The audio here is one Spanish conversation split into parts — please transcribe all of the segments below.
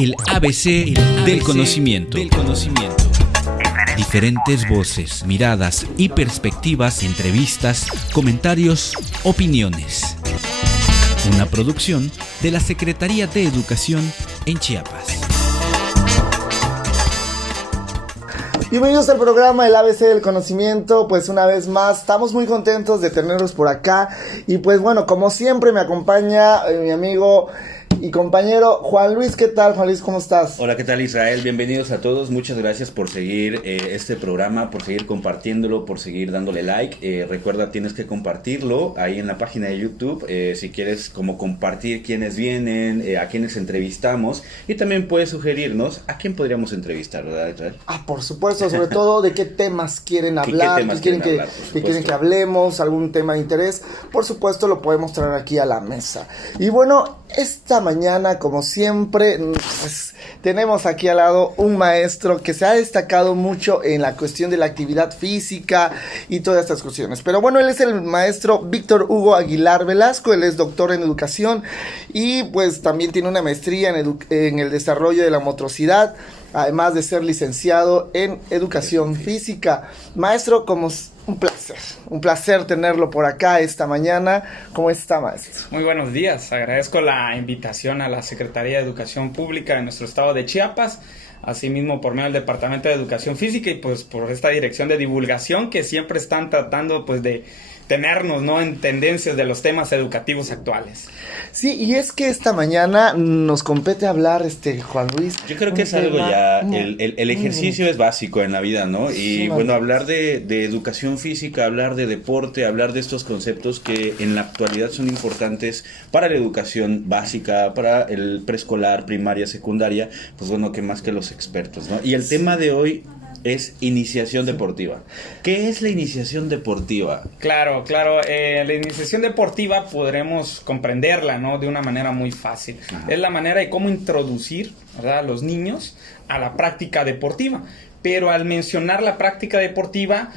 El ABC del conocimiento. Diferentes voces, miradas y perspectivas, entrevistas, comentarios, opiniones. Una producción de la Secretaría de Educación en Chiapas. Bienvenidos al programa El ABC del Conocimiento. Pues una vez más estamos muy contentos de tenerlos por acá. Y pues bueno, como siempre me acompaña mi amigo y compañero Juan Luis. ¿Qué tal, Juan Luis? ¿Cómo estás? Hola, ¿qué tal, Israel? Bienvenidos a todos. Muchas gracias por seguir este programa, por seguir compartiéndolo, por seguir dándole like. Recuerda, tienes que compartirlo ahí en la página de YouTube. Si quieres como compartir quiénes vienen, a quiénes entrevistamos. Y también puedes sugerirnos a quién podríamos entrevistar, ¿verdad, Israel? Por supuesto, sobre todo de qué temas quieren hablar, temas qué quieren quieren que hablemos, algún tema de interés. Por supuesto, lo podemos traer aquí a la mesa. Y bueno, esta mañana, como siempre, pues, tenemos aquí al lado un maestro que se ha destacado mucho en la cuestión de la actividad física y todas estas cuestiones. Pero bueno, él es el maestro Víctor Hugo Aguilar Velasco. Él es doctor en educación y pues también tiene una maestría en el desarrollo de la motricidad, además de ser licenciado en educación física. Maestro, como un placer tenerlo por acá esta mañana. ¿Cómo está, maestro? Muy buenos días, agradezco la invitación a la Secretaría de Educación Pública de nuestro estado de Chiapas, asimismo por medio del Departamento de Educación Física y pues por esta dirección de divulgación que siempre están tratando pues de tenernos, ¿no?, en tendencias de los temas educativos actuales. Sí, y es que esta mañana nos compete hablar, Juan Luis. Yo creo que es algo ya, el ejercicio es básico en la vida, ¿no? Y sí, bueno, hablar de educación física, hablar de deporte, hablar de estos conceptos que en la actualidad son importantes para la educación básica, para el preescolar, primaria, secundaria, pues bueno, que más que los expertos, ¿no? Y el tema de hoy es iniciación deportiva. ¿Qué es la iniciación deportiva? Claro, la iniciación deportiva podremos comprenderla, ¿no?, de una manera muy fácil. Ajá. Es la manera de cómo introducir, ¿verdad?, a los niños a la práctica deportiva. Pero al mencionar la práctica deportiva,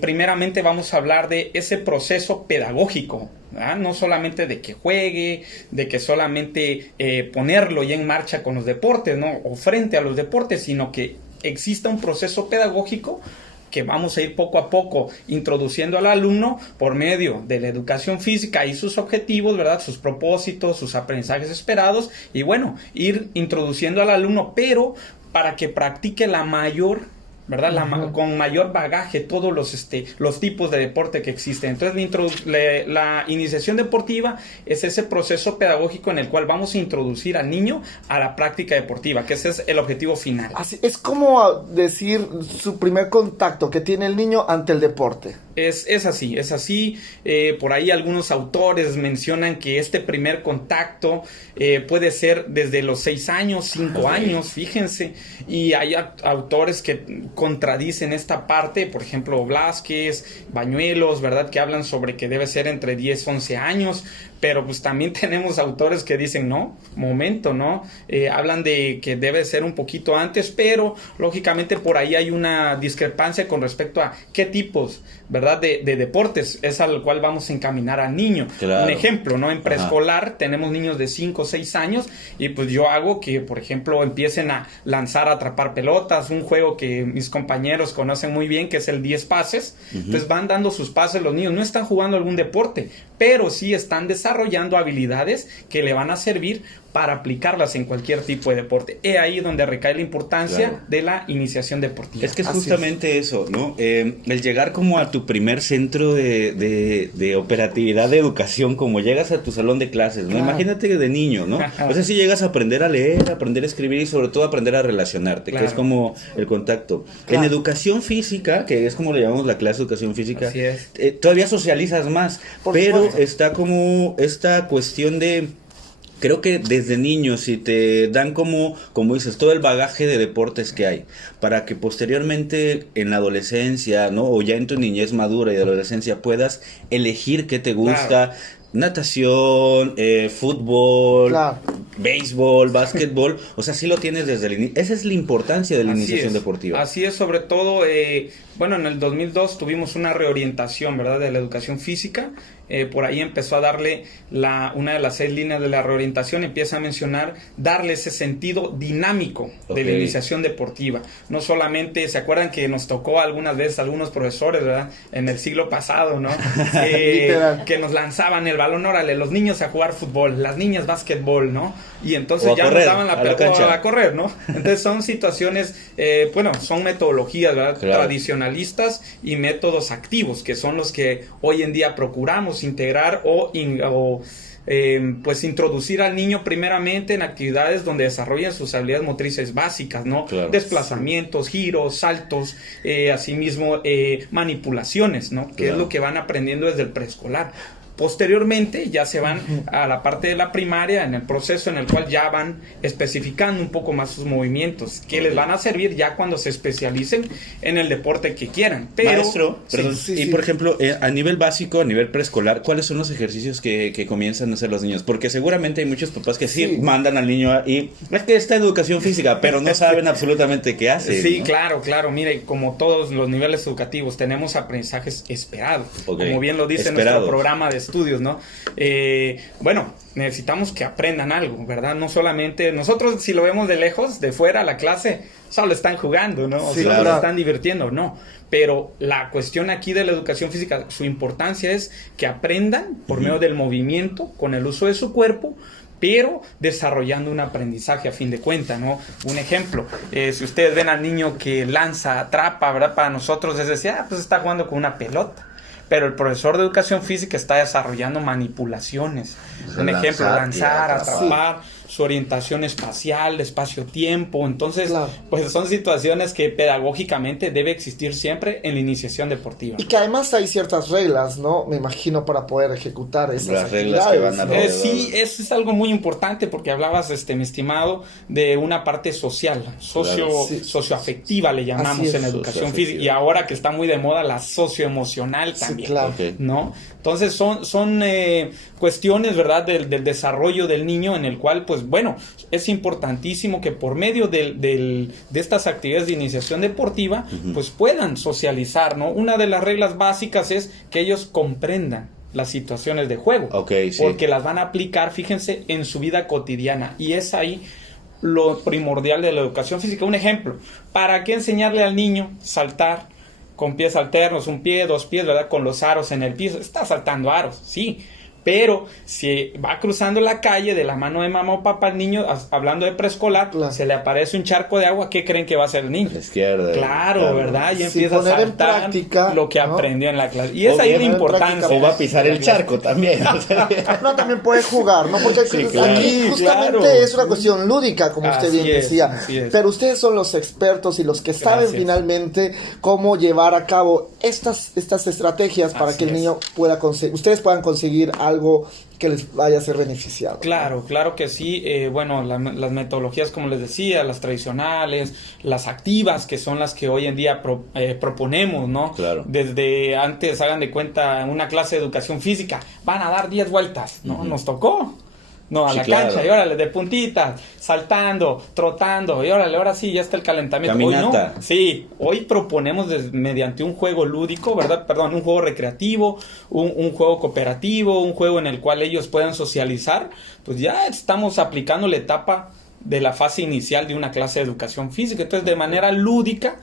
primeramente vamos a hablar de ese proceso pedagógico, ¿verdad? No solamente de que juegue, de que solamente ponerlo ya en marcha con los deportes, ¿no?, o frente a los deportes, sino que exista un proceso pedagógico que vamos a ir poco a poco introduciendo al alumno por medio de la educación física y sus objetivos, ¿verdad?, sus propósitos, sus aprendizajes esperados, y bueno, ir introduciendo al alumno, pero para que practique la mayor, ¿verdad?, con mayor bagaje todos los tipos de deporte que existen. Entonces la iniciación deportiva es ese proceso pedagógico en el cual vamos a introducir al niño a la práctica deportiva, que ese es el objetivo final. Así, es como decir su primer contacto que tiene el niño ante el deporte. Es así. Por ahí algunos autores mencionan que este primer contacto puede ser desde los 6 años, 5 años, fíjense, y hay autores que contradicen esta parte, por ejemplo Blázquez, Bañuelos, ¿verdad?, que hablan sobre que debe ser entre 10, 11 años, pero pues también tenemos autores que dicen, no, hablan de que debe ser un poquito antes, pero lógicamente por ahí hay una discrepancia con respecto a qué tipos, ¿verdad?, de deportes es al cual vamos a encaminar al niño. Claro. Un ejemplo, ¿no? En preescolar tenemos niños de 5 o 6 años y pues yo hago que, por ejemplo, empiecen a lanzar, a atrapar pelotas, un juego que mis compañeros conocen muy bien, que es el 10 pases. Entonces van dando sus pases los niños, no están jugando algún deporte, pero sí están desarrollando habilidades que le van a servir para aplicarlas en cualquier tipo de deporte. Es ahí donde recae la importancia de la iniciación deportiva. Es que es justamente eso, ¿no? El llegar como a tu primer centro de operatividad de educación, como llegas a tu salón de clases, ¿no? Claro. Imagínate de niño, ¿no? O sea, si llegas a aprender a leer, a aprender a escribir y sobre todo a aprender a relacionarte, que es como el contacto. Claro. En educación física, que es como le llamamos la clase de educación física, todavía socializas más, pero está como esta cuestión de... Creo que desde niños, si te dan como dices, todo el bagaje de deportes que hay, para que posteriormente en la adolescencia, ¿no?, o ya en tu niñez madura y de adolescencia puedas elegir qué te gusta, claro, natación, fútbol, claro, béisbol, básquetbol, o sea, sí lo tienes desde el inicio. Esa es la importancia de la iniciación deportiva. Así es, sobre todo, bueno, en el 2002 tuvimos una reorientación, ¿verdad?, de la educación física, por ahí empezó a darle una de las 6 líneas de la reorientación, empieza a mencionar darle ese sentido dinámico de la iniciación deportiva. No solamente, ¿se acuerdan que nos tocó algunas veces algunos profesores, ¿verdad? En el siglo pasado, ¿no? Que nos lanzaban el balón, órale, los niños a jugar fútbol, las niñas básquetbol, ¿no? Y entonces ya nos daban la pelota a correr, ¿no? Entonces son situaciones, son metodologías, ¿verdad? Claro. Tradicionalistas y métodos activos, que son los que hoy en día procuramos integrar pues introducir al niño primeramente en actividades donde desarrollen sus habilidades motrices básicas, ¿no? Claro, desplazamientos, giros, saltos, asimismo manipulaciones, ¿no? Que es lo que van aprendiendo desde el preescolar. Posteriormente ya se van a la parte de la primaria, en el proceso en el cual ya van especificando un poco más sus movimientos, que les van a servir ya cuando se especialicen en el deporte que quieran. Pero, maestro, perdón, por ejemplo, a nivel básico, a nivel preescolar, ¿cuáles son los ejercicios que comienzan a hacer los niños? Porque seguramente hay muchos papás que sí mandan al niño y es que está educación física, pero no saben absolutamente qué hace. Sí, ¿no? Claro. Mire, como todos los niveles educativos, tenemos aprendizajes esperados. Como bien lo dice nuestro programa de estudios, ¿no? Necesitamos que aprendan algo, ¿verdad? No solamente nosotros, si lo vemos de lejos, de fuera, la clase, solo están jugando, ¿no? Solo están divirtiendo, no. Pero la cuestión aquí de la educación física, su importancia es que aprendan por medio del movimiento, con el uso de su cuerpo, pero desarrollando un aprendizaje a fin de cuentas, ¿no? Un ejemplo, si ustedes ven al niño que lanza, atrapa, ¿verdad? Para nosotros es decir, pues está jugando con una pelota. Pero el profesor de educación física está desarrollando manipulaciones. Un ejemplo, lanzar, atrapar, su orientación espacial, espacio-tiempo. Entonces, pues son situaciones que pedagógicamente debe existir siempre en la iniciación deportiva. Y que además hay ciertas reglas, ¿no? Me imagino, para poder ejecutar esas reglas que van a sí, eso es algo muy importante porque hablabas, mi estimado, de una parte social, socioafectiva le llamamos en educación física. Y ahora que está muy de moda la socioemocional también, ¿no? Entonces son cuestiones, ¿verdad? Del desarrollo del niño, en el cual, pues bueno, es importantísimo que por medio de estas actividades de iniciación deportiva, pues puedan socializar, ¿no? Una de las reglas básicas es que ellos comprendan las situaciones de juego, porque las van a aplicar, fíjense, en su vida cotidiana, y es ahí lo primordial de la educación física. Un ejemplo, ¿para qué enseñarle al niño saltar con pies alternos, un pie, 2 pies, ¿verdad? Con los aros en el piso? Está saltando aros, sí. Pero si va cruzando la calle de la mano de mamá o papá, el niño, hablando de preescolar, se le aparece un charco de agua, ¿qué creen que va a hacer el niño? A la izquierda. Claro, ¿verdad? Y empieza a saltar en práctica, lo que aprendió en la clase. Y es ahí la importancia. O va a pisar el charco también. No, también puede jugar, ¿no? Porque aquí justamente es una cuestión lúdica, como usted bien decía. Pero ustedes son los expertos y los que saben finalmente cómo llevar a cabo estas estrategias para que el niño pueda ustedes puedan conseguir algo que les vaya a ser beneficiado. Claro que sí. Las metodologías, como les decía, las tradicionales, las activas, que son las que hoy en día proponemos, ¿no? Claro. Desde antes, hagan de cuenta, una clase de educación física, van a dar 10 vueltas, ¿no? Nos tocó. No, a la cancha, y órale, de puntitas, saltando, trotando, y órale, ahora sí, ya está el calentamiento. Caminata. Hoy no. Hoy proponemos mediante un juego lúdico, ¿verdad? Perdón, un juego recreativo, un juego cooperativo, un juego en el cual ellos puedan socializar, pues ya estamos aplicando la etapa de la fase inicial de una clase de educación física. Entonces, de manera lúdica,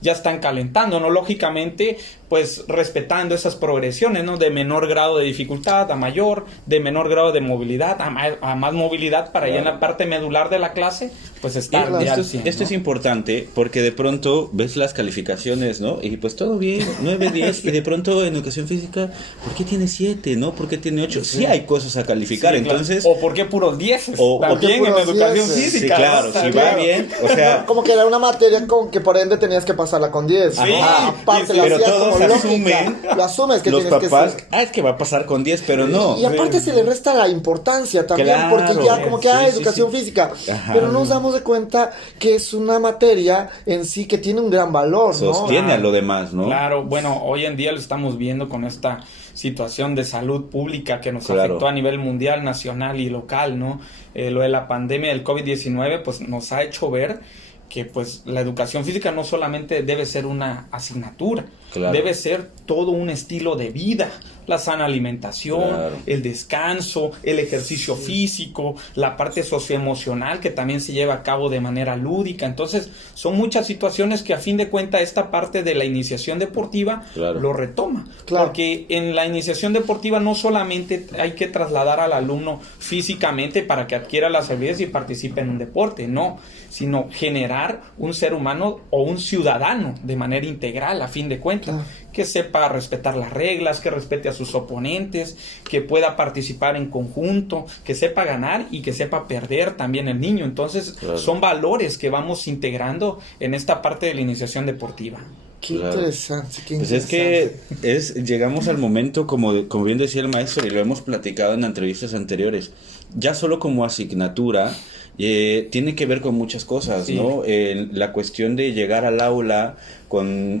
ya están calentando, ¿no? Lógicamente, pues respetando esas progresiones, ¿no? De menor grado de dificultad a mayor, de menor grado de movilidad a más movilidad, para ya en la parte medular de la clase, pues estar de al 100, Esto es importante porque de pronto ves las calificaciones, ¿no? Y pues todo bien, 9, 10, y de pronto en educación física, ¿por qué tiene 7, no? ¿Por qué tiene 8? Sí hay cosas a calificar, entonces... O ¿por qué puros 10? También en educación física. Sí, claro, si va bien, o sea... Como que era una materia con que por ende tenías que pasarla con 10. Sí, aparte pero todos asumen, lo asumes que los tienes papás, que ser. es que va a pasar con 10, pero no. Y aparte se le resta la importancia también, porque ya como que educación física. Ajá. Pero no nos damos de cuenta que es una materia en sí que tiene un gran valor, ¿no? Sostiene a lo demás, ¿no? Claro, bueno, hoy en día lo estamos viendo con esta situación de salud pública que nos afectó a nivel mundial, nacional y local, ¿no? Lo de la pandemia del COVID-19, pues nos ha hecho ver que pues la educación física no solamente debe ser una asignatura, debe ser todo un estilo de vida. la sana alimentación, el descanso, el ejercicio físico, la parte socioemocional que también se lleva a cabo de manera lúdica. Entonces, son muchas situaciones que a fin de cuentas esta parte de la iniciación deportiva lo retoma. Porque en la iniciación deportiva no solamente hay que trasladar al alumno físicamente para que adquiera las habilidades y participe en un deporte, no, sino generar un ser humano o un ciudadano de manera integral a fin de cuentas, que sepa respetar las reglas, que respete a sus oponentes, que pueda participar en conjunto, que sepa ganar y que sepa perder también el niño. Entonces son valores que vamos integrando en esta parte de la iniciación deportiva. Qué interesante, qué pues interesante. es que llegamos al momento, como bien decía el maestro, y lo hemos platicado en entrevistas anteriores, ya solo como asignatura tiene que ver con muchas cosas, ¿no? La cuestión de llegar al aula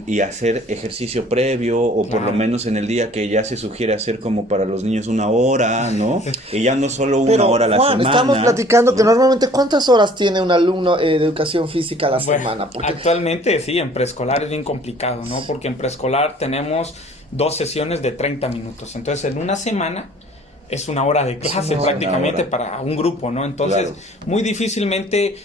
y hacer ejercicio previo, o por lo menos en el día que ya se sugiere hacer como para los niños 1 hora, ¿no? Y ya no solo una hora a la Juan, semana. Estamos platicando que normalmente ¿cuántas horas tiene un alumno de educación física a la semana? Porque actualmente sí, en preescolar es bien complicado, ¿no? Porque en preescolar tenemos 2 sesiones de 30 minutos. Entonces, en una semana es 1 hora de clase prácticamente para un grupo, ¿no? Entonces, muy difícilmente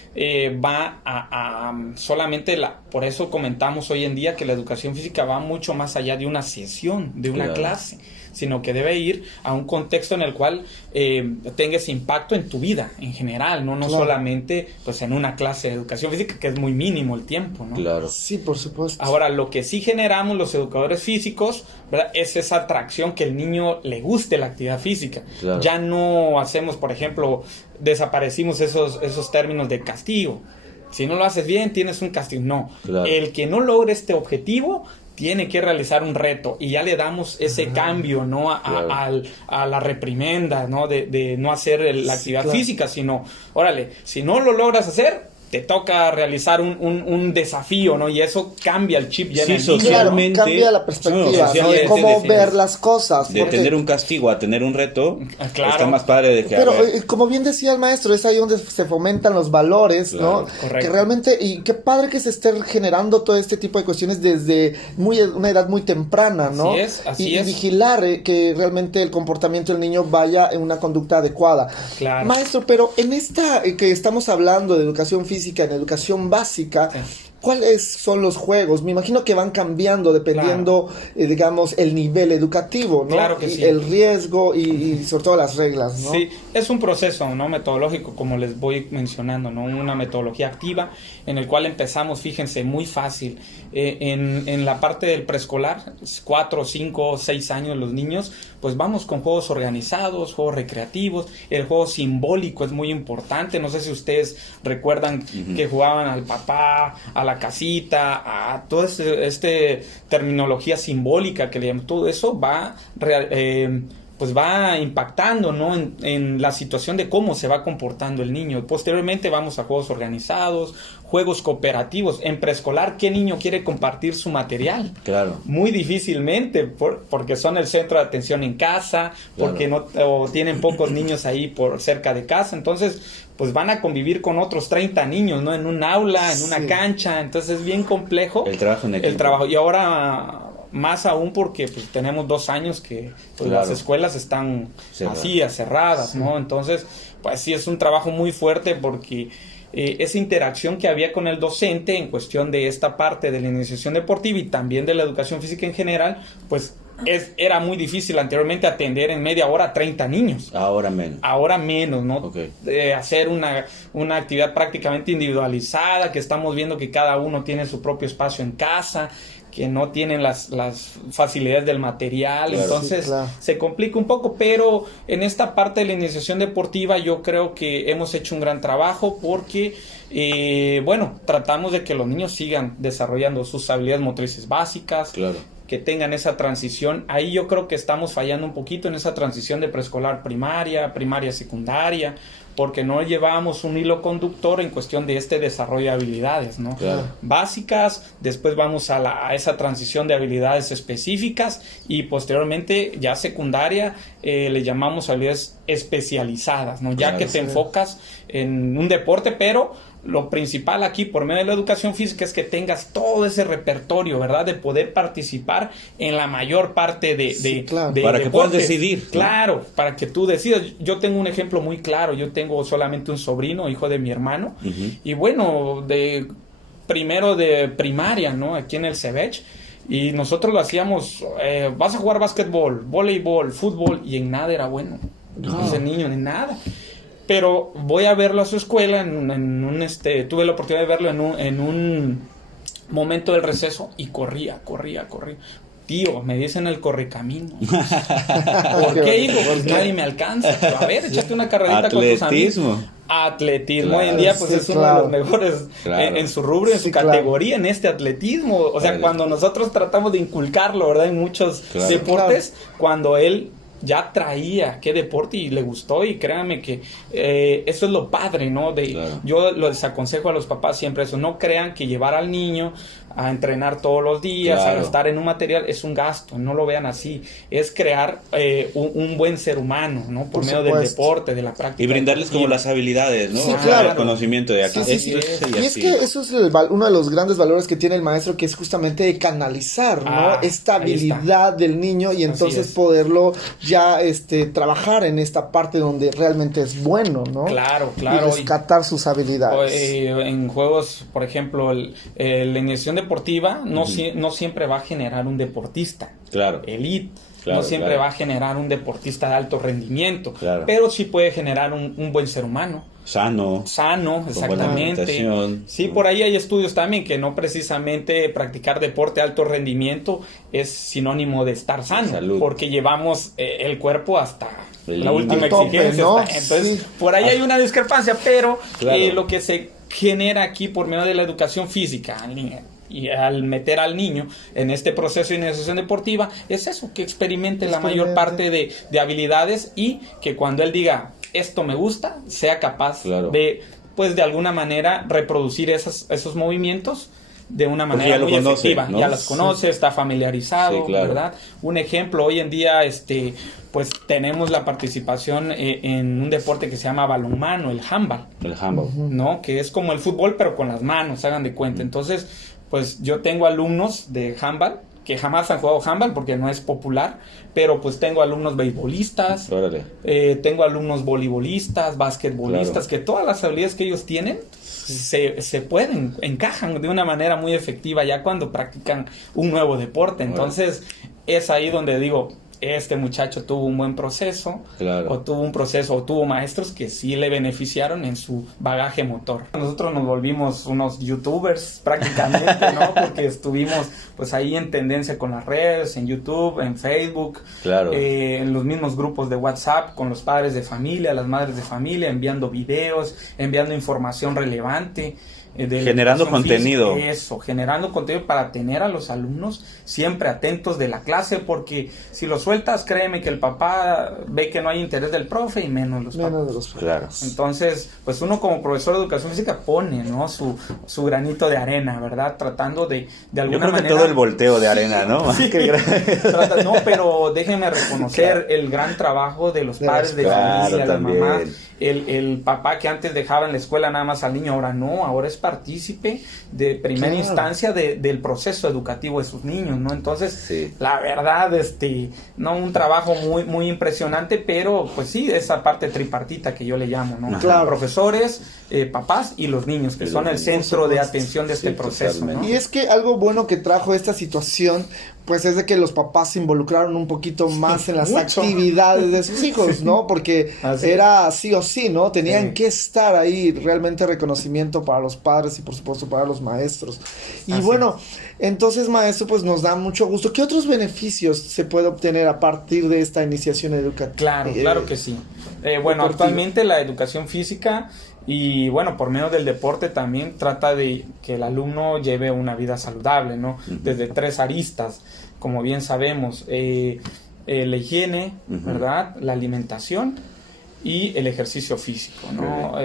va a solamente por eso comentamos hoy en día que la educación física va mucho más allá de una sesión, de una clase, sino que debe ir a un contexto en el cual tenga ese impacto en tu vida en general, no solamente pues en una clase de educación física, que es muy mínimo el tiempo, ¿no? Claro. Sí, por supuesto. Ahora, lo que sí generamos los educadores físicos, ¿verdad?, es esa atracción que el niño le guste la actividad física. Ya no hacemos, por ejemplo, desaparecimos esos términos de castigo. Si no lo haces bien, tienes un castigo. No. El que no logre este objetivo tiene que realizar un reto, y ya le damos ese cambio, ¿no? A la reprimenda, ¿no? De no hacer la actividad física, sino, órale, si no lo logras hacer, te toca realizar un desafío, ¿no? Y eso cambia el chip ya en el niño. Socialmente, cambia la perspectiva, ¿no? De cómo ver las cosas. De tener un castigo a tener un reto, está más padre de que... Pero como bien decía el maestro, es ahí donde se fomentan los valores, ¿no? Correcto. Que realmente, y qué padre que se estén generando todo este tipo de cuestiones desde una edad muy temprana, ¿no? Así es. Y vigilar que realmente el comportamiento del niño vaya en una conducta adecuada. Claro. Maestro, pero en esta que estamos hablando de educación física, en educación básica, ¿cuáles son los juegos? Me imagino que van cambiando dependiendo, digamos, el nivel educativo, ¿no? Claro que sí. El riesgo y sobre todo las reglas, ¿no? Sí, es un proceso, ¿no?, metodológico, como les voy mencionando, ¿no? Una metodología activa en el cual empezamos, fíjense, muy fácil. En la parte del preescolar, 4, 5, 6 años los niños, pues vamos con juegos organizados, juegos recreativos. El juego simbólico es muy importante. No sé si ustedes recuerdan que jugaban al papá, a la casita, a toda terminología simbólica que le llaman. Todo eso va pues va impactando, ¿no?, en la situación de cómo se va comportando el niño. Posteriormente vamos a juegos organizados, juegos cooperativos. En preescolar, ¿qué niño quiere compartir su material? Claro. Muy difícilmente, porque son el centro de atención en casa, porque o tienen pocos niños ahí por cerca de casa. Entonces, pues van a convivir con otros 30 niños, ¿no?, en un aula, en una cancha. Entonces es bien complejo el trabajo en equipo. Y ahora más aún porque pues tenemos 2 años que pues, las escuelas están cerradas, ¿no? Entonces, pues sí es un trabajo muy fuerte porque esa interacción que había con el docente en cuestión de esta parte de la iniciación deportiva y también de la educación física en general, pues era muy difícil anteriormente atender en media hora a 30 niños. Ahora menos, ¿no? Hacer una actividad prácticamente individualizada, que estamos viendo que cada uno tiene su propio espacio en casa, que no tienen las facilidades del material, entonces se complica un poco, pero en esta parte de la iniciación deportiva yo creo que hemos hecho un gran trabajo porque, tratamos de que los niños sigan desarrollando sus habilidades motrices básicas, que tengan esa transición. Ahí yo creo que estamos fallando un poquito en esa transición de preescolar primaria secundaria, porque no llevamos un hilo conductor en cuestión de este desarrollo de habilidades, ¿no? Básicas, después vamos a esa transición de habilidades específicas y posteriormente ya secundaria le llamamos habilidades especializadas, ¿no? Ya que te enfocas en un deporte, pero lo principal aquí por medio de la educación física es que tengas todo ese repertorio, ¿verdad? De poder participar en la mayor parte de claro. Para que puedas deportes. decidir, ¿no? Claro, para que tú decidas. Yo tengo un ejemplo muy claro. Yo tengo solamente un sobrino, hijo de mi hermano. Y bueno, primero de primaria, ¿no? Aquí en el Cebech. Y nosotros lo hacíamos, vas a jugar básquetbol, voleibol, fútbol, y en nada era bueno. Ese niño, en nada. Pero voy a verlo a su escuela, tuve la oportunidad de verlo en un momento del receso y corría. Tío, me dicen el correcamino. ¿Por qué, hijo? Pues nadie me alcanza. Pero, a ver, échate una carrerita con tus amigos. Atletismo. Claro, hoy en día pues sí, es uno claro. de los mejores en su rubro, en su categoría, en este atletismo. O sea, cuando nosotros tratamos de inculcarlo, ¿verdad? En muchos deportes, cuando él ya traía qué deporte y le gustó, y créanme que eso es lo padre, ¿no? Yo les aconsejo a los papás siempre eso, no crean que llevar al niño a entrenar todos los días, a gastar en un material, es un gasto, no lo vean así, es crear un buen ser humano, ¿no? Por medio del deporte, de la práctica. Y brindarles como las habilidades, ¿no? Sí, claro. El conocimiento de aquí. Sí. Y es que eso es uno de los grandes valores que tiene el maestro, que es justamente canalizar, ¿no? Esta habilidad del niño, y entonces poderlo ya trabajar en esta parte donde realmente es bueno, ¿no? Claro. Y rescatar sus habilidades. En juegos, por ejemplo, la iniciación deportiva no siempre va a generar un deportista elite. No siempre va a generar un deportista de alto rendimiento, pero sí puede generar un buen ser humano. Sano, exactamente. Sí, por ahí hay estudios también que no precisamente practicar deporte de alto rendimiento es sinónimo de estar sano, porque llevamos el cuerpo hasta la última exigencia, ¿no? Entonces, por ahí hay una discrepancia, pero lo que se genera aquí por medio de la educación física y al meter al niño en este proceso de iniciación deportiva, es eso, que experimente la mayor parte de habilidades, y que cuando él diga, esto me gusta, sea capaz de, pues de alguna manera, reproducir esos movimientos de una manera muy efectiva, ¿no? Ya las conoce, está familiarizado, ¿verdad? Un ejemplo, hoy en día, pues tenemos la participación en un deporte que se llama balonmano, el handball. ¿No? Que es como el fútbol, pero con las manos, hagan de cuenta. Entonces, pues yo tengo alumnos de handball que jamás han jugado handball porque no es popular, pero pues tengo alumnos beisbolistas, tengo alumnos voleibolistas, basquetbolistas, que todas las habilidades que ellos tienen se encajan de una manera muy efectiva ya cuando practican un nuevo deporte. Entonces es ahí donde digo, este muchacho tuvo un buen proceso, o tuvo maestros que sí le beneficiaron en su bagaje motor. Nosotros nos volvimos unos youtubers prácticamente, ¿no? Porque estuvimos pues ahí en tendencia con las redes, en YouTube, en Facebook, en los mismos grupos de WhatsApp con los padres de familia, las madres de familia, enviando videos, enviando información relevante. Generando contenido. Generando contenido para tener a los alumnos siempre atentos de la clase, porque si lo sueltas, créeme que el papá ve que no hay interés del profe y menos los papás. Entonces, pues uno como profesor de educación física pone, ¿no? su granito de arena, ¿verdad? Tratando de alguna manera... que todo el volteo de arena, ¿no? Sí, no, pero déjenme reconocer el gran trabajo de los padres de familia, la mamá, el papá que antes dejaba en la escuela nada más al niño, ahora no, ahora es partícipe de primera instancia del proceso educativo de sus niños, ¿no? Entonces, la verdad, no, un trabajo muy, muy impresionante, pero pues sí, esa parte tripartita que yo le llamo, ¿no? Profesores, papás y los niños, que son el centro de atención de este proceso, ¿no? Y es que algo bueno que trajo esta situación, pues es de que los papás se involucraron un poquito más en las actividades de sus hijos, ¿no? Porque era sí o sí, ¿no? Tenían que estar ahí, realmente reconocimiento para los padres y por supuesto para los maestros. Y bueno, entonces maestro, pues nos da mucho gusto. ¿Qué otros beneficios se puede obtener a partir de esta iniciación educativa? Claro que sí. Bueno, actualmente la educación física y bueno, por medio del deporte también trata de que el alumno lleve una vida saludable, ¿no? Desde 3 aristas, como bien sabemos, la higiene, ¿verdad? La alimentación y el ejercicio físico, ¿no?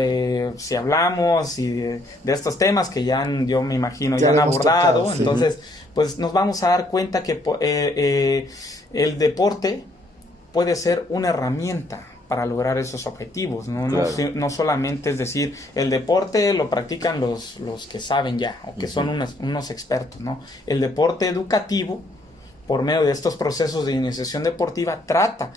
Si hablamos de estos temas que yo me imagino ya han abordado, tocado, entonces pues nos vamos a dar cuenta que el deporte puede ser una herramienta para lograr esos objetivos, ¿no? Claro. No solamente es decir, el deporte lo practican los que saben ya, o que son unos expertos, ¿no? El deporte educativo, por medio de estos procesos de iniciación deportiva, trata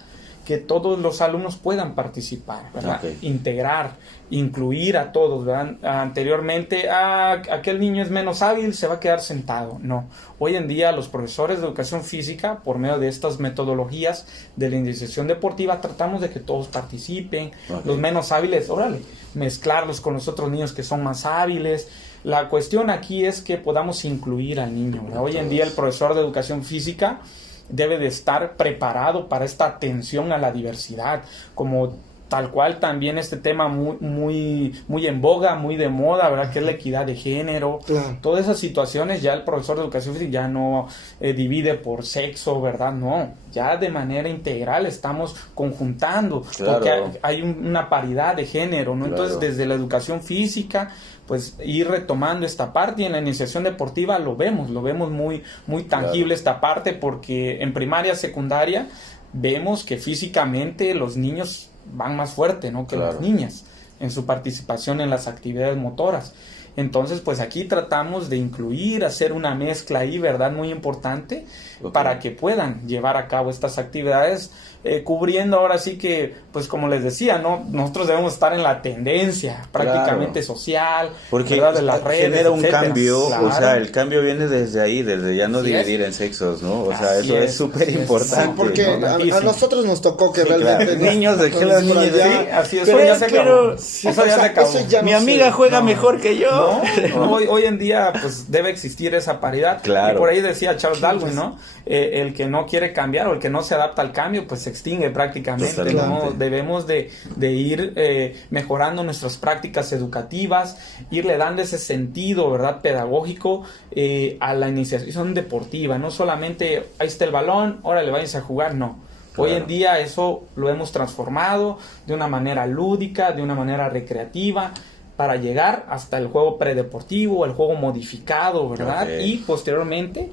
que todos los alumnos puedan participar, ¿verdad? Okay. Integrar, incluir a todos, ¿verdad? Anteriormente, aquel niño es menos hábil, se va a quedar sentado. No. Hoy en día los profesores de educación física, por medio de estas metodologías de la iniciación deportiva, tratamos de que todos participen. Okay. Los menos hábiles, órale, mezclarlos con los otros niños que son más hábiles. La cuestión aquí es que podamos incluir al niño, ¿verdad? Hoy en día el profesor de educación física debe de estar preparado para esta atención a la diversidad, como tal cual también este tema muy en boga, muy de moda, ¿verdad? Que es la equidad de género. Claro. Todas esas situaciones ya el profesor de educación física ya no divide por sexo, ¿verdad? No, ya de manera integral estamos conjuntando, Claro. porque hay una paridad de género, ¿no? Claro. Entonces, desde la educación física, pues ir retomando esta parte, y en la iniciación deportiva lo vemos muy tangible. Claro. Esta parte, porque en primaria, secundaria vemos que físicamente los niños van más fuerte, ¿no? Que Claro. las niñas en su participación en las actividades motoras. Entonces, pues aquí tratamos de incluir, hacer una mezcla ahí, ¿verdad? Muy importante, Okay. para que puedan llevar a cabo estas actividades, cubriendo ahora sí que, pues como les decía, ¿no? Nosotros debemos estar en la tendencia prácticamente social, Porque ¿verdad? De las redes, genera un etcétera. cambio, Claro. o sea, el cambio viene desde ahí, desde ya no Así dividir es. en sexos, ¿no? O sea, Así eso es es, súper así es. importante. Sí, porque ¿no? a nosotros nos tocó que Sí, realmente... claro. nos- Niños, ¿de qué los por niños? allá. Sí, así es, Pero- eso ya se acabó. pero- Sí, Eso ya se acabó. eso ya Mi no amiga sé. juega No. mejor que yo. No, hoy en día pues debe existir esa paridad. Claro. Y por ahí decía Charles Darwin, ¿no? El que no quiere cambiar o el que no se adapta al cambio, pues se extingue prácticamente. Totalmente. ¿no? Debemos de ir mejorando nuestras prácticas educativas, irle dando ese sentido, ¿verdad? Pedagógico a la iniciación deportiva. No solamente ahí está el balón, órale, váyanse a jugar, no. Hoy Claro. en día eso lo hemos transformado de una manera lúdica, de una manera recreativa, para llegar hasta el juego predeportivo, el juego modificado, ¿verdad? Ok. Y posteriormente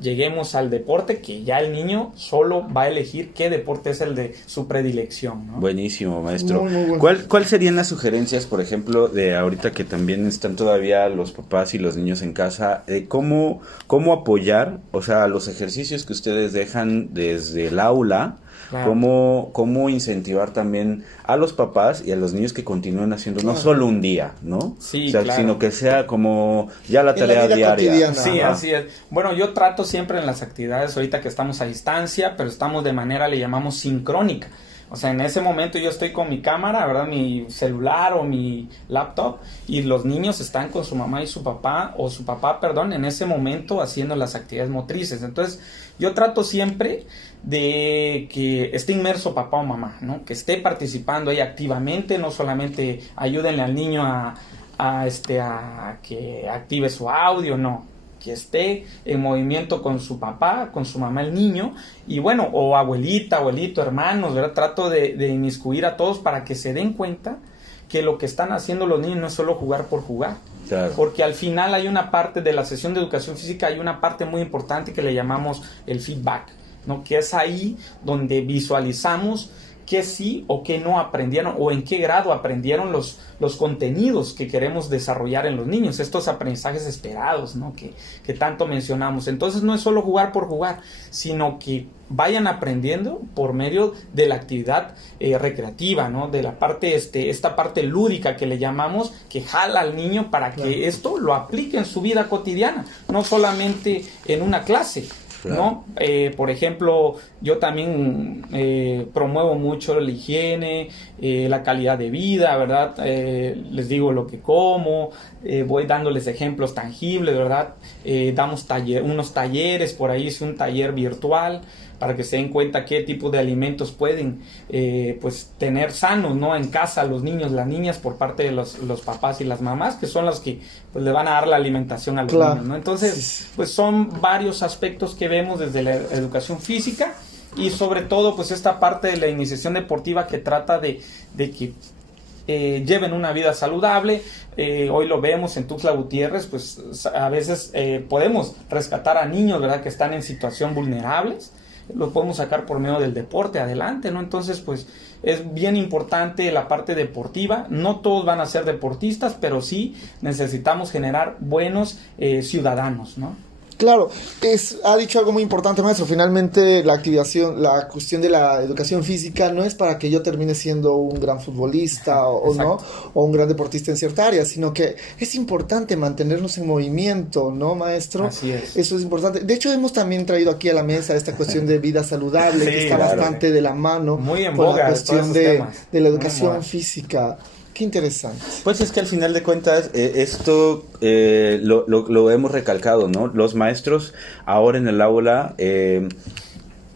lleguemos al deporte, que ya el niño solo va a elegir qué deporte es el de su predilección, ¿no? Buenísimo, maestro. Muy, muy bueno. ¿Cuál serían las sugerencias, por ejemplo, de ahorita que también están todavía los papás y los niños en casa, cómo apoyar, o sea, los ejercicios que ustedes dejan desde el aula? Claro. ¿Cómo incentivar también a los papás y a los niños que continúen haciendo no solo un día, ¿no? Sí, o sea, claro. sino que sea como ya la En la tarea vida diaria. cotidiana. Sí, Ajá. así es. Bueno, yo trato siempre en las actividades, ahorita que estamos a distancia, pero estamos de manera, le llamamos sincrónica. O sea, en ese momento yo estoy con mi cámara, ¿verdad? Mi celular o mi laptop, y los niños están con su mamá y su papá, o su papá, perdón, en ese momento haciendo las actividades motrices. Entonces, yo trato siempre de que esté inmerso papá o mamá, ¿no? Que esté participando ahí activamente, no solamente ayúdenle al niño a que active su audio, no, que esté en movimiento con su papá, con su mamá, el niño, y bueno, o abuelita, abuelito, hermanos, ¿verdad? Trato de inmiscuir a todos para que se den cuenta que lo que están haciendo los niños no es solo jugar por jugar. Claro. Porque al final hay una parte de la sesión de educación física, hay una parte muy importante que le llamamos el feedback, ¿no? Que es ahí donde visualizamos qué sí o qué no aprendieron, o en qué grado aprendieron los contenidos que queremos desarrollar en los niños, estos aprendizajes esperados, ¿no? que tanto mencionamos. Entonces no es solo jugar por jugar, sino que vayan aprendiendo por medio de la actividad recreativa, ¿no? De la parte, esta parte lúdica que le llamamos, que jala al niño para que esto lo aplique en su vida cotidiana, no solamente en una clase. ¿No? Por ejemplo, yo también promuevo mucho la higiene, la calidad de vida, ¿verdad? Les digo lo que como, voy dándoles ejemplos tangibles, ¿verdad? Damos unos talleres, por ahí hice un taller virtual para que se den cuenta qué tipo de alimentos pueden pues tener sanos, ¿no? En casa los niños, las niñas, por parte de los papás y las mamás, que son las que pues le van a dar la alimentación a los Claro. niños, ¿no? Entonces, pues son varios aspectos que vemos desde la educación física, y sobre todo pues esta parte de la iniciación deportiva que trata de que lleven una vida saludable. Hoy lo vemos en Tuxtla Gutiérrez, pues a veces podemos rescatar a niños, ¿verdad? Que están en situación vulnerables, lo podemos sacar por medio del deporte adelante, ¿no? Entonces, pues es bien importante la parte deportiva. No todos van a ser deportistas, pero sí necesitamos generar buenos ciudadanos, ¿no? Claro, ha dicho algo muy importante, maestro. Finalmente, la cuestión de la educación física no es para que yo termine siendo un gran futbolista o no, o un gran deportista en cierta área, sino que es importante mantenernos en movimiento, ¿no, maestro? Así es. Eso es importante. De hecho, hemos también traído aquí a la mesa esta cuestión de vida saludable, Sí, que está claro, bastante de la mano muy en con boga la cuestión de la educación Muy física. Qué interesante. Pues es que al final de cuentas esto lo hemos recalcado, ¿no? Los maestros ahora en el aula,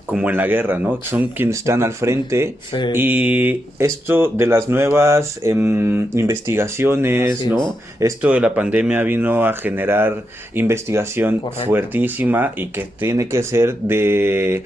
como en la guerra, ¿no? Son quienes están al frente. Sí. Y esto de las nuevas investigaciones, Así ¿no? Esto de la pandemia vino a generar investigación Correcto. fuertísima y que tiene que ser de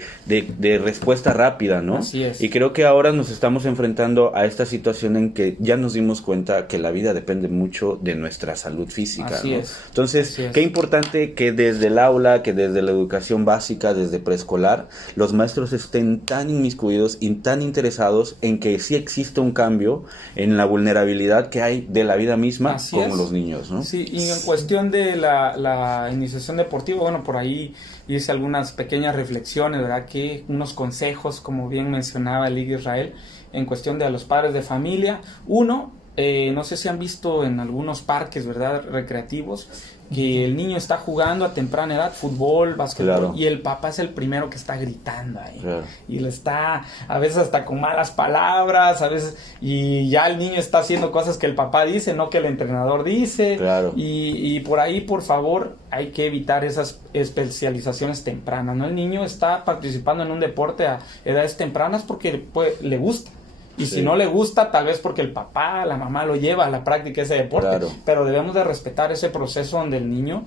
respuesta rápida, ¿no? Así es. Y creo que ahora nos estamos enfrentando a esta situación en que ya nos dimos cuenta que la vida depende mucho de nuestra salud física, Así ¿no? es. Entonces, Así es. qué importante que desde el aula, que desde la educación básica, desde preescolar, los maestros estén tan inmiscuidos y tan interesados en que sí existe un cambio en la vulnerabilidad que hay de la vida misma Así con es. los niños, ¿no? Sí, y en cuestión de la iniciación deportiva, bueno, por ahí hice algunas pequeñas reflexiones, ¿verdad? Que unos consejos, como bien mencionaba Liga Israel, en cuestión de a los padres de familia. Uno, no sé si han visto en algunos parques, ¿verdad? Recreativos, que el niño está jugando a temprana edad fútbol, básquetbol, Claro. y el papá es el primero que está gritando ahí. Claro. Y le está, a veces hasta con malas palabras, a veces, y ya el niño está haciendo cosas que el papá dice, no que el entrenador dice. Claro. Y por ahí, por favor, hay que evitar esas especializaciones tempranas, ¿no? El niño está participando en un deporte a edades tempranas porque le gusta. Y Sí. si no le gusta, tal vez porque el papá, la mamá lo lleva a la práctica ese deporte. Claro. Pero debemos de respetar ese proceso donde el niño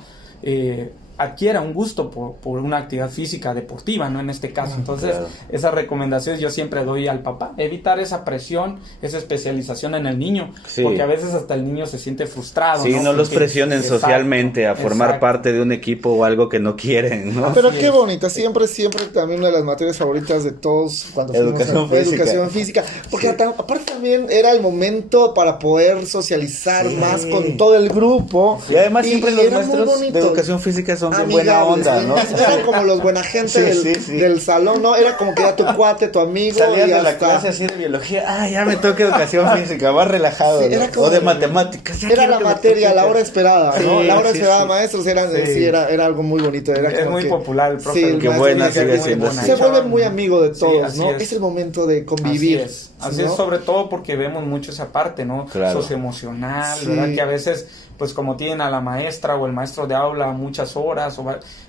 adquiera un gusto por una actividad física deportiva, ¿no? En este caso. Entonces, Claro. esas recomendaciones yo siempre doy al papá. Evitar esa presión, esa especialización en el niño. Sí. Porque a veces hasta el niño se siente frustrado. Sí, no los Porque- presionen Exacto, socialmente a formar exacto. parte de un equipo o algo que no quieren, ¿no? Pero Así qué es. bonita, siempre también una de las materias favoritas de todos cuando Educación física. educación física, porque aparte también era el momento para poder socializar Sí. más con todo el grupo. Y además siempre los era muy maestros bonito. de educación física son de buena Amigables, onda, ¿no? Eran como los buena gente Sí, del, sí, sí. del salón, ¿no? Era como que era tu cuate, tu amigo. Salías y de la hasta- clase así de biología, ya me toca educación física, más relajado, Sí, ¿no? era como- O de matemáticas. ya Era quiero la que me materia, toque. la hora esperada, ¿no? Sí, La hora sí, esperada, sí. maestros, Sí. era algo muy bonito. Era Es como muy que- popular el profe. Sí, el el Qué maestro buena dice que sigue es muy siendo buena. así. se vuelve muy amigo de Sí, todos, así ¿no? es. Es el momento de convivir. Así ¿no? es, sobre todo porque vemos mucho esa parte, ¿no? Claro. Socioemocional, Sí. ¿verdad? Que a veces, pues como tienen a la maestra o el maestro de aula muchas horas,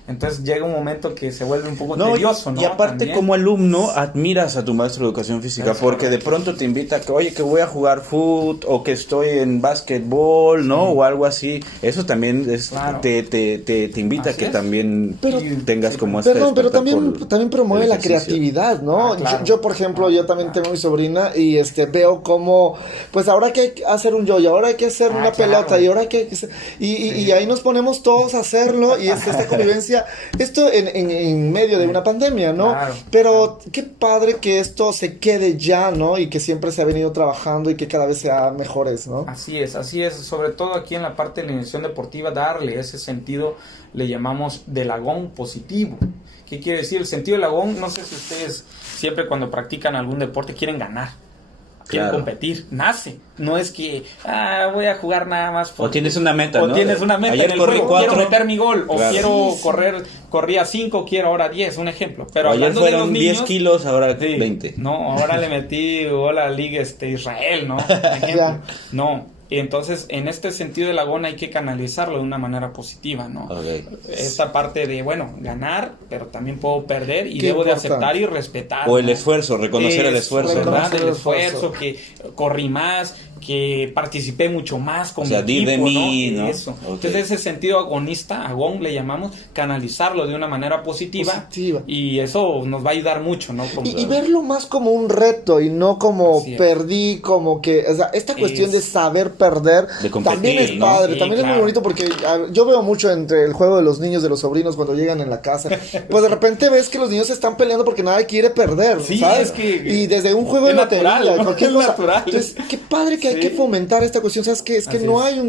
entonces llega un momento que se vuelve un poco No, tedioso, ¿no? y aparte También. como alumno admiras a tu maestro de educación física Es porque de correcto. pronto te invita a que, oye, que voy a jugar fútbol o que estoy en básquetbol, ¿no? O algo así. Eso también Claro. te invita a Así que es. también Pero- tengas como este Perdón, pero despertar también, por también promueve el la ejercicio. creatividad, ¿no? Ah, claro. Yo, por ejemplo, yo también tengo mi sobrina y veo cómo, pues ahora hay que hacer un yo-yo, ahora hay que hacer una claro. pelota y ahora hay que hacer, y ahí nos ponemos todos a hacerlo y esta convivencia, esto en medio de una pandemia, ¿no? Claro, Pero qué padre que esto se quede ya, ¿no? Y que siempre se ha venido trabajando y que cada vez sea mejores, ¿no? Así es, sobre todo aquí en la parte de la iniciación deportiva, darle ese sentido, le llamamos de lagón positivo. ¿Qué quiere decir? El sentido de lagón, no sé si ustedes siempre cuando practican algún deporte quieren ganar, quieren Claro. competir, nace, no es que voy a jugar nada más. O tienes una meta, o ¿no? tienes una meta Ayer en el corrí juego, 4. quiero meter mi gol, o Claro. quiero Sí. corría 5, quiero ahora 10, un ejemplo. Pero Ayer hablando de los fueron niños, 10 kilos, ahora sí, 20. no, ahora le metí gol a la Liga Israel, ¿no? Por ejemplo. Ya. No, entonces en este sentido de lagón hay que canalizarlo de una manera positiva, ¿no? Ok. Esta parte de, bueno, ganar, pero también puedo perder y Qué debo de importante. aceptar y respetar. O el ¿no? esfuerzo, reconocer el esfuerzo, ¿verdad? reconocer El el esfuerzo, esfuerzo. que corrí más, que participé mucho más con O sea, mi di de equipo, mí, ¿no? Eso. Ok. Entonces ese sentido agonista, agón le llamamos, canalizarlo de una manera positiva. Y eso nos va a ayudar mucho, ¿no? Y verlo más como un reto y no como Así es. perdí, como que, o sea, esta cuestión de saber perder De competir, también es ¿no? padre, Sí, también es muy claro. bonito porque yo veo mucho entre el juego de los niños, de los sobrinos cuando llegan en la casa, pues de repente ves que los niños se están peleando porque nadie quiere perder, Sí, ¿sabes? es que y desde un juego de es lotería, natural, ¿no? cualquier Es cosa. natural. Entonces, qué padre que hay Sí. que fomentar esta cuestión, ¿sabes qué? Es que Así no es. hay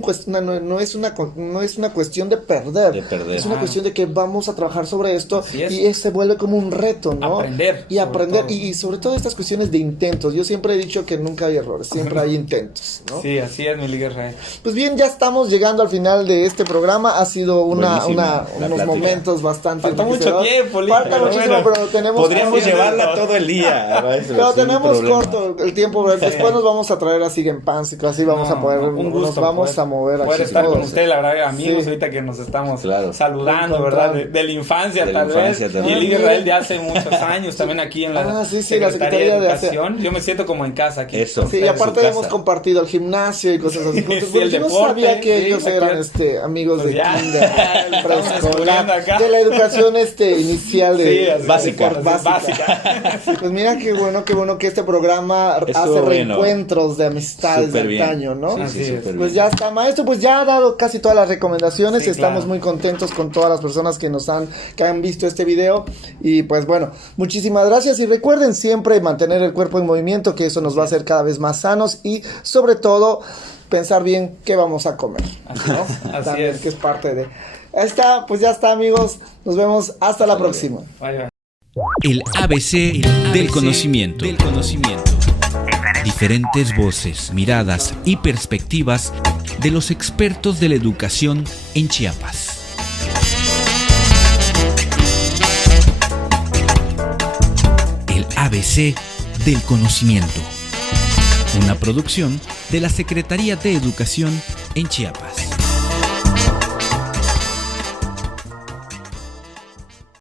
no es una cuestión de perder, De perder. es una Ah. cuestión de que vamos a trabajar sobre esto Así es. y se vuelve como un reto, ¿no? Aprender, Y sobre aprender, todo. y sobre todo estas cuestiones de intentos. Yo siempre he dicho que nunca hay errores, siempre hay intentos, ¿no? Sí, así es, mi Liga Israel. Pues bien, ya estamos llegando al final de este programa. Ha sido Buenísima la unos plática. momentos bastante Falta mucho enriquecedores. tiempo, Liga, Falta pero muchísimo, bueno, pero tenemos Podríamos Sí, llevarla no. todo el día, maestro, pero sin tenemos problema. corto el tiempo, ¿verdad? Después nos vamos a traer a Siguen Pants y así vamos a poder, un gusto nos vamos poder- a mover poder aquí estar con todos. ustedes, la verdad, amigos, Sí. ahorita que nos estamos Claro. saludando, ¿verdad? Encontrando. De la infancia, De la tal infancia vez. también. Y el Liga Israel de hace muchos años, también aquí en la Sí, la Secretaría Secretaría de de hace- Educación. Yo me siento como en casa aquí. Eso. Sí, y en aparte su hemos casa. compartido el gimnasio y cosas así. Sí, Bueno, el yo no deporte, sabía que sí, ellos me eran acuerdo. amigos Pues de ya, kinder, estamos preescolar, descubriendo acá. de la educación inicial de Sí, así, básica. básica. Pues mira qué bueno que este programa Estuvo hace bueno. reencuentros de amistades Súper de bien. antaño, ¿no? Sí, Así sí, es. súper Pues bien. ya está, maestro, pues ya ha dado casi todas las recomendaciones. Sí, Estamos claro. muy contentos con todas las personas que que han visto este video. Y pues bueno, muchísimas gracias. Y recuerden siempre mantener el cuerpo en movimiento, que eso nos va a hacer cada vez más sanos. Y sobre todo, pensar bien qué vamos a comer. Así es, así También, es. que es parte de. Ahí está, pues ya está, amigos. Nos vemos hasta la próxima. Bye, bye. El ABC del conocimiento. Diferentes voces, miradas y perspectivas de los expertos de la educación en Chiapas. El ABC del conocimiento. Una producción de la Secretaría de Educación en Chiapas.